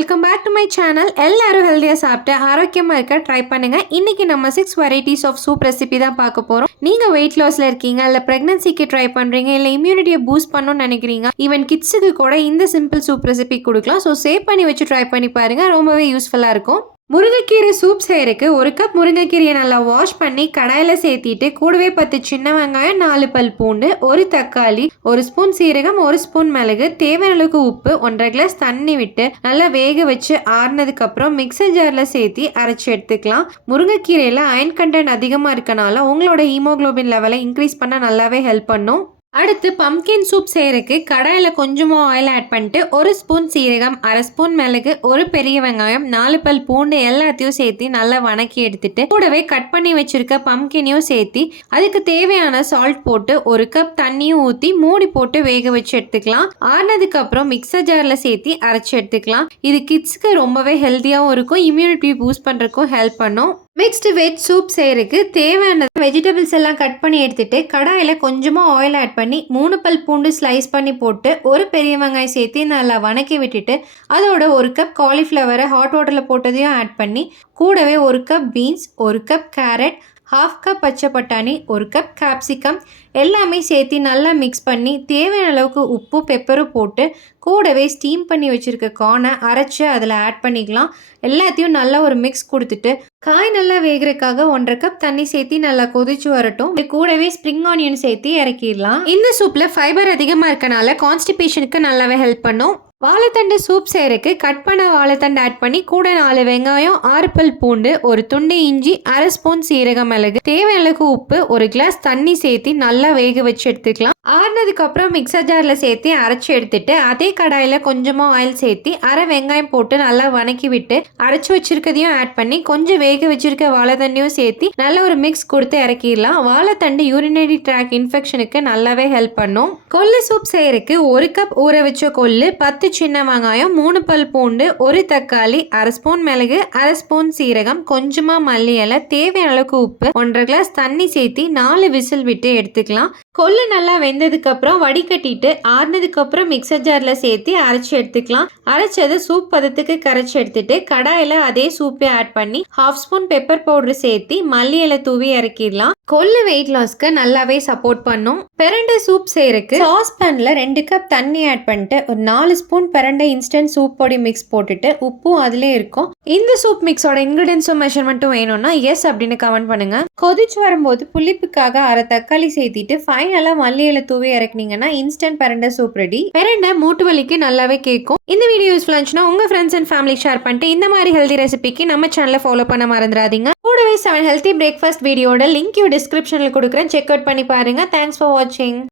Welcome back to my channel. எல்லாரும் ஹெல்தியாக சாப்பிட்டு ஆரோக்கியமாக இருக்க ட்ரை பண்ணுங்க. இன்னைக்கு நம்ம 6 வெரைட்டிஸ் ஆஃப் சூப் ரெசிபி தான் பார்க்க போகிறோம். நீங்கள் வெயிட் லாஸில் இருக்கீங்க, இல்லை ப்ரெக்னன்சிக்கு ட்ரை பண்ணுறீங்க, இல்லை இம்யூனிட்டியை பூஸ்ட் பண்ணணும்னு நினைக்கிறீங்க, ஈவன் கிட்ஸுக்கு கூட இந்த சிம்பிள் சூப் ரெசிபி கொடுக்கலாம். ஸோ சேவ் பண்ணி வச்சு ட்ரை பண்ணி பாருங்கள், ரொம்பவே யூஸ்ஃபுல்லாக இருக்கும். முருங்கைக்கீரை சூப் செய்யறதுக்கு ஒரு கப் முருங்கைக்கீரையை நல்லா வாஷ் பண்ணி கடாயில் சேர்த்திட்டு கூடவே 10 சின்ன வெங்காயம், 4 பல் பூண்டு, ஒரு தக்காளி, 1 ஸ்பூன் சீரகம், 1 ஸ்பூன் மிளகு, தேவையான அளவுக்கு உப்பு, 1.5 கிளாஸ் தண்ணி விட்டு நல்லா வேக வச்சு ஆறுனதுக்கு அப்புறம் மிக்சர் ஜார்ல சேர்த்து அரைச்சி எடுத்துக்கலாம். முருங்கைக்கீரையில அயன் கண்டென்ட் அதிகமாக இருக்கனால உங்களோட ஹீமோகுளோபின் லெவலை இன்க்ரீஸ் பண்ண நல்லாவே ஹெல்ப் பண்ணும். அடுத்து பம்கின் சூப் செய்யறதுக்கு கடாயில் கொஞ்சமாக ஆயில் ஆட் பண்ணிட்டு 1 ஸ்பூன் சீரகம், 1/2 ஸ்பூன் மிளகு, 1 பெரிய வெங்காயம், 4 பல் பூண்டு எல்லாத்தையும் சேர்த்து நல்லா வணக்கி எடுத்துட்டு கூடவே கட் பண்ணி வச்சிருக்க பம்கினையும் சேர்த்து அதுக்கு தேவையான சால்ட் போட்டு 1 கப் தண்ணியும் ஊற்றி மூடி போட்டு வேக வச்சு எடுத்துக்கலாம். ஆறுனதுக்கு அப்புறம் மிக்சர் ஜார்ல சேர்த்து அரைச்சி எடுத்துக்கலாம். இது கிட்ஸ்க்கு ரொம்பவே ஹெல்த்தியாகவும் இருக்கும், இம்யூனிட்டி பூஸ்ட் பண்ணுறதுக்கும் ஹெல்ப் பண்ணும். மிக்ஸ்டு வெஜ் சூப் செய்யறதுக்கு தேவையான வெஜிடபிள்ஸ் எல்லாம் கட் பண்ணி எடுத்துட்டு கடாயில் கொஞ்சமாக ஆயில் ஆட் பண்ணி 3 பல் பூண்டு ஸ்லைஸ் பண்ணி போட்டு 1 பெரிய வெங்காயம் சேர்த்து நல்லா வணக்கி விட்டுட்டு அதோட 1 கப் காலிஃப்ளவரை ஹாட் வாட்டரில் போட்டதையும் ஆட் பண்ணி கூடவே 1 cup beans, 1 cup carrot, 1/2 cup பச்சை பட்டாணி, 1 கப் கேப்சிகம் எல்லாமே சேர்த்து நல்லா மிக்ஸ் பண்ணி தேவையான அளவுக்கு உப்பு பெப்பரும் போட்டு கூடவே ஸ்டீம் பண்ணி வச்சுருக்க கார்னை அரைச்சி அதில் ஆட் பண்ணிக்கலாம். எல்லாத்தையும் நல்லா ஒரு மிக்ஸ் கொடுத்துட்டு காய் நல்லா வேகிறதுக்காக 1.5 கப் தண்ணி சேர்த்து நல்லா கொதிச்சு வரட்டும். கூடவே ஸ்ப்ரிங் ஆனியன் சேர்த்து இறக்கிடலாம். இந்த சூப்பில் ஃபைபர் அதிகமாக இருக்கனால கான்ஸ்டிபேஷனுக்கு நல்லாவே ஹெல்ப் பண்ணும். வாழைத்தண்டு சூப் செய்யறதுக்கு கட் பண்ண வாழைத்தண்டு ஆட் பண்ணி கூட 4 வெங்காயம், 6 பல் பூண்டு, 1 துண்டு இஞ்சி, 1/2 ஸ்பூன் சீரகம், மிளகு, தேவையான அளவுக்கு உப்பு, 1 கிளாஸ் தண்ணி சேர்த்து நல்லா வேக வச்சு எடுத்துக்கலாம். ஆறுனதுக்கு அப்புறம் மிக்சர் ஜார்ல சேர்த்து அரைச்சி எடுத்துட்டு அதே கடாயில கொஞ்சமா ஆயில் சேர்த்து 1/2 வெங்காயம் போட்டு நல்லா வணக்கி விட்டு அரைச்சி வச்சிருக்கதையும் ஆட் பண்ணி கொஞ்சம் வேக வச்சிருக்க வாழைத்தண்டையும் சேர்த்து நல்ல ஒரு மிக்ஸ் கொடுத்து இறக்கிடலாம். வாழைத்தண்டு யூரினரி ட்ராக் இன்ஃபெக்ஷனுக்கு நல்லாவே ஹெல்ப் பண்ணும். கொள்ளு சூப் செய்யறதுக்கு 1 கப் ஊற வச்ச கொள்ளு, 10 சின்ன வெங்காயம், 3 பல் பூண்டு, 1 தக்காளி, 1/2 ஸ்பூன் மிளகு, 1/2 ஸ்பூன் சீரகம், கொஞ்சமா மல்லி இலை, தேவையான அளவுக்கு உப்பு, 1.5 கிளாஸ் தண்ணி சேர்த்து 4 விசில் விட்டு எடுத்துக்கலாம். கொள்ளு நல்லா வெந்ததுக்கு அப்புறம் வடிகட்டிட்டு ஆறுனதுக்கு அப்புறம் மிக்சர் ஜார்ல சேர்த்து அரைச்சி எடுத்துக்கலாம். அரைச்சதை சூப் பதத்துக்கு கரைச்சி எடுத்துட்டு கடாயில அதே சூப்பை ஆட் பண்ணி 1/2 ஸ்பூன் பெப்பர் பவுடர் சேர்த்து மல்லி இலை தூவி இறக்கிடலாம். கொள்ளு வெயிட் லாஸ்க்கு நல்லாவே சப்போர்ட் பண்ணும். பிரண்டை சூப் செய்யறதுக்கு சாஸ் பேன்ல 2 கப் தண்ணி ஆட் பண்ணிட்டு ஒரு 4 ஸ்பூன் பிரண்டை இன்ஸ்டன்ட் சூப் பொடி மிக்ஸ் போட்டுட்டு உப்பும் அதுலேயே இருக்கும். இந்த சூப் மிக்ஸோட இன்கிரீடியன்ஸும் மெஷர்மெண்ட்டும் வேணும்னா எஸ் அப்படின்னு கமெண்ட் பண்ணுங்க. கொதிச்சு வரும்போது புளிப்புக்காக 1/2 தக்காளி சேர்த்திட்டு ஃபைனலா மல்லி இலை தூவி இறக்குனீங்கன்னா இன்ஸ்டன்ட் பிரண்டை சூப் ரெடி. பிரண்டை மூட்டு வலிக்கு நல்லாவே கேட்கும். இந்த வீடியோ யூஸ்ஃபுல்லா இருந்துச்சுன்னா உங்க ஃப்ரெண்ட்ஸ் அண்ட் ஃபேமிலி ஷேர் பண்ணிட்டு இந்த மாதிரி ஹெல்தி ரெசிபிக்கு நம்ம சேனலை ஃபாலோ பண்ண மறந்துடாதீங்க. கூடவே 7 ஹெல்தி பிரேக்ஃபாஸ்ட் வீடியோட லிங்க் டிஸ்கிரிப்ஷனில் கொடுக்குறேன், செக் அவுட் பண்ணி பாருங்க. தேங்க்ஸ் ஃபார் வாட்சிங்.